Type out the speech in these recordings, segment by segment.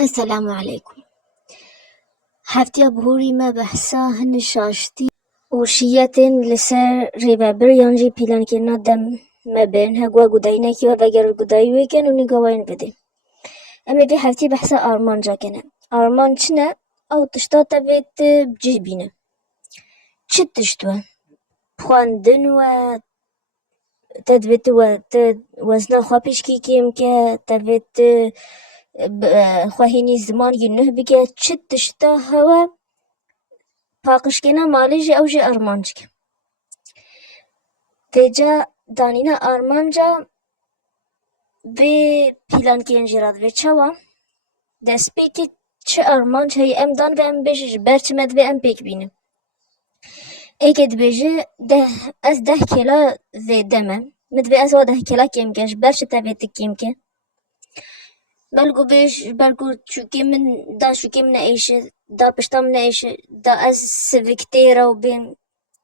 السلام عليكم. هفتيا بهوري ما بحثا هن شاشتي وشياتين لسر ريبا بريانجي بيلان كنا دم ما بين هقوا قداينا كيوا وغير قداي ويكن ونقوين بدي. أما في هفتي بحثا أرمان جاكنا أرمان شنا أو تشتاتا بيت بجيبينا شت تشتوا بخواندن و تدبت و وزنا خوابش كي كيم كا تبت خواهيني زمان ينه بكا شت تشتا هوا پاقشکنا ماليجي أو جي أرمانجك تجا دانينا أرمانجا في بلان كينجراد في تشوا دس بيكي چه أرمانج هي أم دان و أم بيجي برچمد و أم بيك بينم ايكد بيجي ده از 10 كيلا ذي دمه مد في از 10 كيلا كيمكش برش تبيت كيمكه بلقو بيش بلقو شوكي من دا شوكي من ايش دا بشتا من ايش دا از سفكتيرا وبين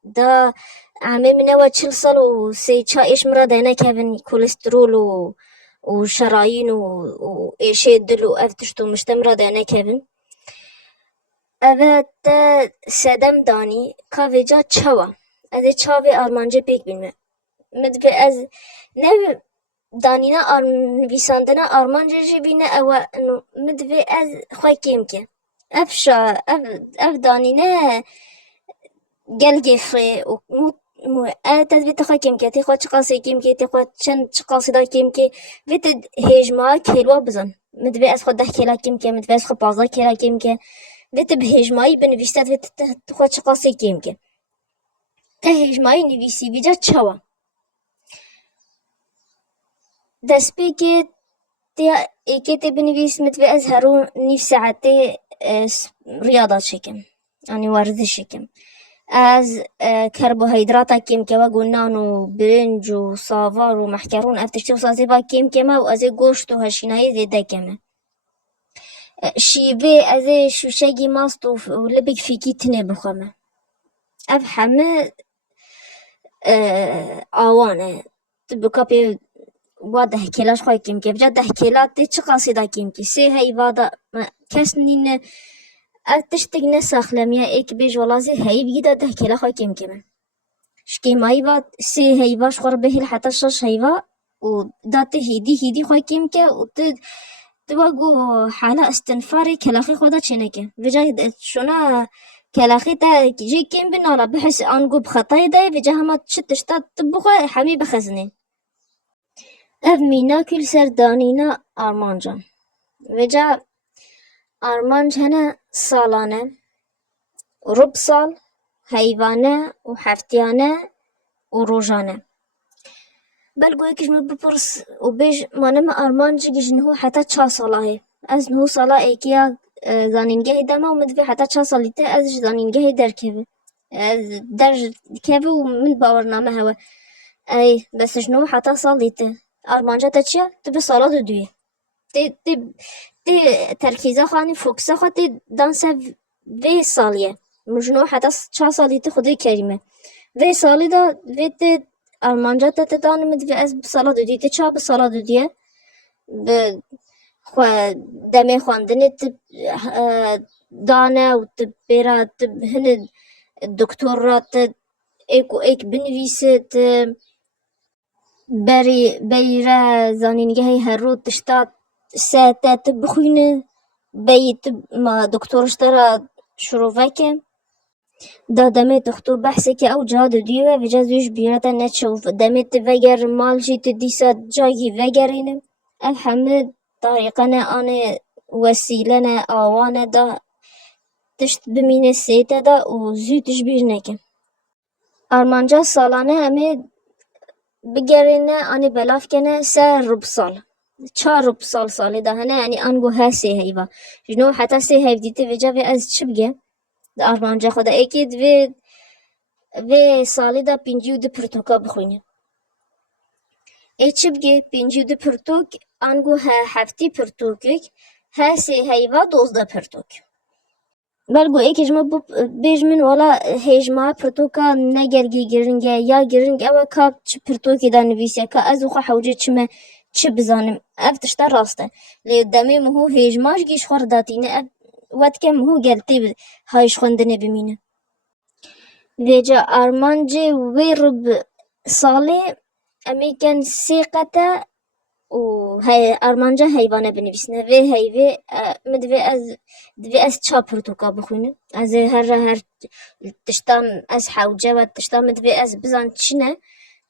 دا عمي من أول 4 سال وسي ايش مرة داينا كيفن كوليسترول وشرايين وايش يدلو افتشتو مشتمرة داينا كيفن evet sedem dani kaveca çava ez çavê armancê pêk bîne min divê ez ne danîna nivîsandina armancê jî bîne ew e min divê ez xwe kêm ke ev danîne gelkê firê te divê te xwe kêm ke tê xwe çi qasê kêm kê tê xwe çend çi qasî da kêm kê vê te hêjmaya kêlwa bizan min divê ez xwe 10 kêla kêm ke min divê ez xwe 15 kêla kêm ke vê te bi hêjmayî binivîse te divê te xwe çi qasê kêm ke te hêjmayî nivîsî vîca çawa destpêkê êkê tê binivîs min divê ez her û nîv saetê riyada çekim yanî werziş çekim ez karbohîdrata kêm ke wek û nan û birinc û savar û mehkerûn ev tiştî wisa zêva kêm keme û ez ê goşt û heşînayî zêde keme şîvê ez ê şûşegî mast û libik fîkî tinê bixweme ev hemû awan e tu bi kapê wa 10 kêla xwe kêm ke vîca 10 kêla tê çi qasî da kêm kî sê heyva da kes nîne ev tiştek ne saxlemiye êkî bêj wala zê heyî bigî da 10 kêla xwe kêm keme ji kêmayî va sê heyva ji xwe re bihêl heta 6 heyva û da tu hîdî xwe kêm ke û tu wek got hala istinfarê kelaxê xwe da çêneke vîca şona kelaxê te jê kêm bin ala bihis an got bi xetayê de ye vîca hema çi tişta tu bixwe hemî bixezine ev mînakî li ser danîna armancan vîca armanc hene salane rûb sal heyvane û heftiyane û rojane belgo yekî ji min bipirs û bêj ma me armancekî ji niho heta 4 sala heye ez niho sala êkîya zanîngehê de me û min divê heta 4 salî te ez ji zanîngehê derkeve ez derkeve û min bawer name hewe ey bes ji niho heta salî te armanca te çi ye tu bi sala didûyî tê terkîza xwe yanî fokûsa xwe tê dan ser vê salî ye min ji niho heta 4 salî te xwedê kerîme vê salî da vê tê armanca te danî min divê ez bi sala didûyî tê çawa bi sala didûye bi demê xwendinê tu dane û tu pêra tu hinê doktor ra te êk û êk binivîse tu beyre zanîngehê her rû tişta se te tu bixwîne beyî tu ma doktor ji te re şîrov veke da demê doktor behsekê ew ciha didûye ve vîca zû ji bîra te neçe û demê tu vegerin mal jî tu dîsa cayî vegerîne ev hemû tarîqe ne anê wesîle ne awan e da tişt bimîne sê te de û zû tu ji bîr neke armanca salane em ê bigerîne anî belav kene ser rûb sal 4 rûb sal salê de hene yanî an got her sê heyva ji niho heta sê hev dîtî vîca vê ez çi bige di armanca xwe de êkî divê vê salê de 52 pirtûka bixwîne ê çi bige 52 pirtûk an got heftî pirtûkek her sê heyva 12 pirtûk belgo êkî ji min bêj min wala hêjmaya pirtûka ne gelkî giring e ya giring ew e ka çi pirtûkê de nivîse ka ez û xwe hewcê çime چه بزانم اف تشتا راسته لی دمی مهو هیجماش گیش خورداتینه اف وقت که مهو گلتی هایش خوندنه بمینه ویجا آرمانجی وی رب سالی امیکن سیقتا و هی آرمانجا حیوانه بنویسنه وی هیوی دوی از چا پرتوکا بخونه از هر تشتام از حوجه و تشتام دوی از بزن چنه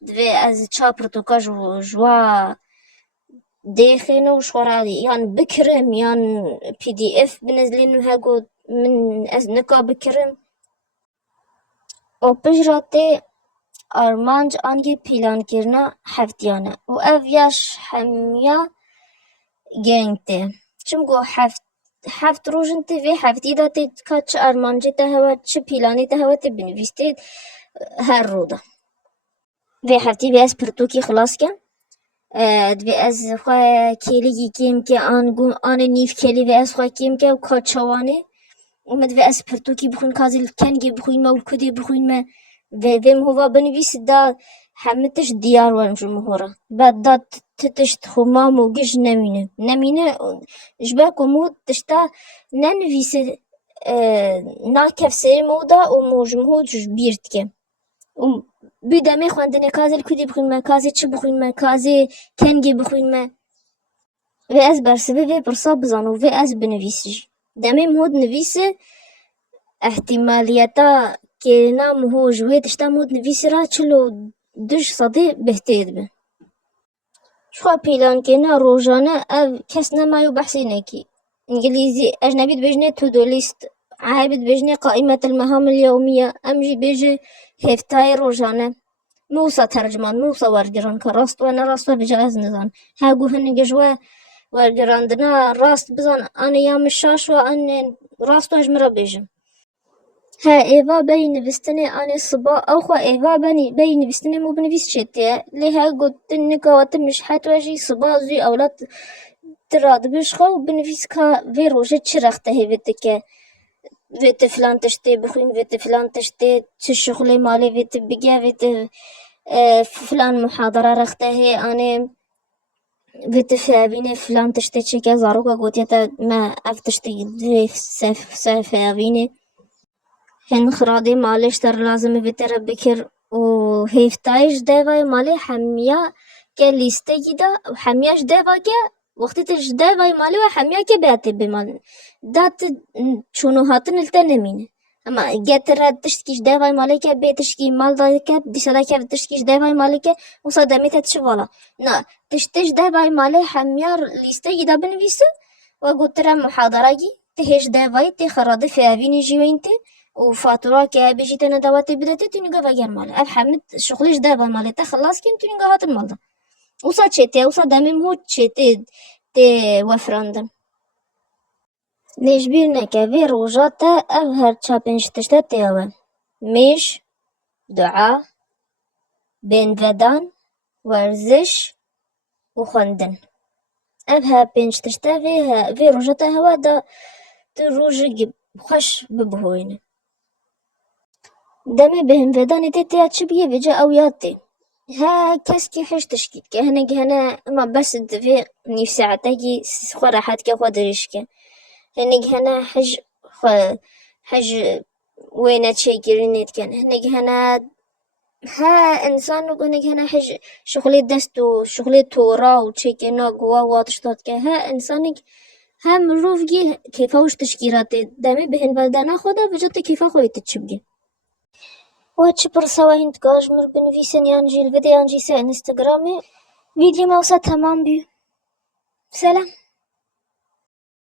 دوی از چا پرتوکا جوا ديخينو شورالي يعني بكرم يعني PDF بنزلينو هاقو من أزنكا بكرم و بجراتي آرمانج آنگی پیلان کرنا هفتیانه و اویاش همیا گنگته چمگو هفت روزن تیوی هفتی داتی که چه آرمانجی تهوه چه پیلانی تهوه تی بنویسته هر رودا وی هفتی بی از پرتوکی خلاص کن دوی از خواه کلیگی کیم که آن نیف کلی وی از خواه کیم که و کاچوانه اومد وی از پرتوکی بخون کازل کنگی بخوین ما و کدی بخوین ما وی مهوا بنویس دا همه تش دیار ورمشو مهورا بعد دا تش تخمام و گش نمینه جباکو مود تشتا ننویسه ناکف سری مودا و موجمهو جش بیرد که بدمه خواندنه کازل کدی بخوین ما کازی چه بخوین ما کازی کنگی بخوین ما وی از برسبه وی برسا بزانو وی از بنویسش دمه مود نویسه احتمالیتا که نام هو جوی تشتا مود نویسه را چلو دش صدی بهتید به شخوا پیلان که نا روزانه او کس نمایو بحثی نکی انگلیزی اجنبی بجنه تو دو لیست عربی بجنه قائمة المهام اليومية امجي بيجي هفتاي روزانه موسى ترجمان موسى ورگران که راست و نراست و بجاز نزان هاگو هنگه جوا ورگراندنا راست بزن آن یام شاش و آن راست و اجمرا بیجم ها ایوا بی نوستنه آن صبا او خوا ایوا بی نوستنه مو بنویس شتیه لی ها گوتن نکاوات مش حت واجی صبا زوی اولاد تراد بشخوا و بنویس که وی روشه چه رخته هیویده که ویت فلان تشتی بخوین ویت فلان تشتی چه شغل مالی ویت بگه ویت فلان محاضرة رخته هي أنا بتفهميني فلان تشتي چه زاروكا قوتيتا ما افتشتي دوی سفهميني هن خرادي مالش تر لازم بتر بكر و هيفتايش داوای مالي حميا که لیسته گیدا و حمیاش داوا که وقتی تش داوای مالي و حميا که بیاتی بمال دات چونو هاتن التا نمینه اما گتر تشتكيش داوای مالي که بيتشكي مال دا که دیسا دا که تشتكيش داوای مالي که مصادمه تتشوالا نا تشتش داوای مالي حميار لیسته گیدا بنویسه و گوترا محاضره گی تهش داوای تی خراده فيابيني جيوينتي و فاتورة که بيجي تنا دواتي بدته تنيقا فاجر مالي اف حمد شغلش داوای مالي تا خلاص كن تنيقا هات المال دا وصا تشتي وصا دامم هو تشتي تي وفراندن ليش بيرنا كافي روجاتا أظهر تشابنش تشتاتي أول مش دعاء بين فدان ورزش وخندن أبها بينش تشتافي في روجاتا هوا دا تروج خش ببهوين دمي بهم فدان تتيا تشبيه بجا أو ياتي ها كاسكي حش تشكيت كهنا ما بس في نفس ساعتاكي خراحات كخوا دريشكي هنا حج وين تشيكرينيت كان هنا ها إنسان هنا حج شغلي دستو شغلي تورا وتشيكينا قوا واتشتات كه ها إنسانك ها مروفجي كيفاش تشكيراتي دامي بهن بدنا خدا بجد كيفا خوي تتشبجي واتش برسوا هند كاج مر بنفيسن يانجي الفيديو يانجي سا انستغرامي فيديو موسى تمام بي سلام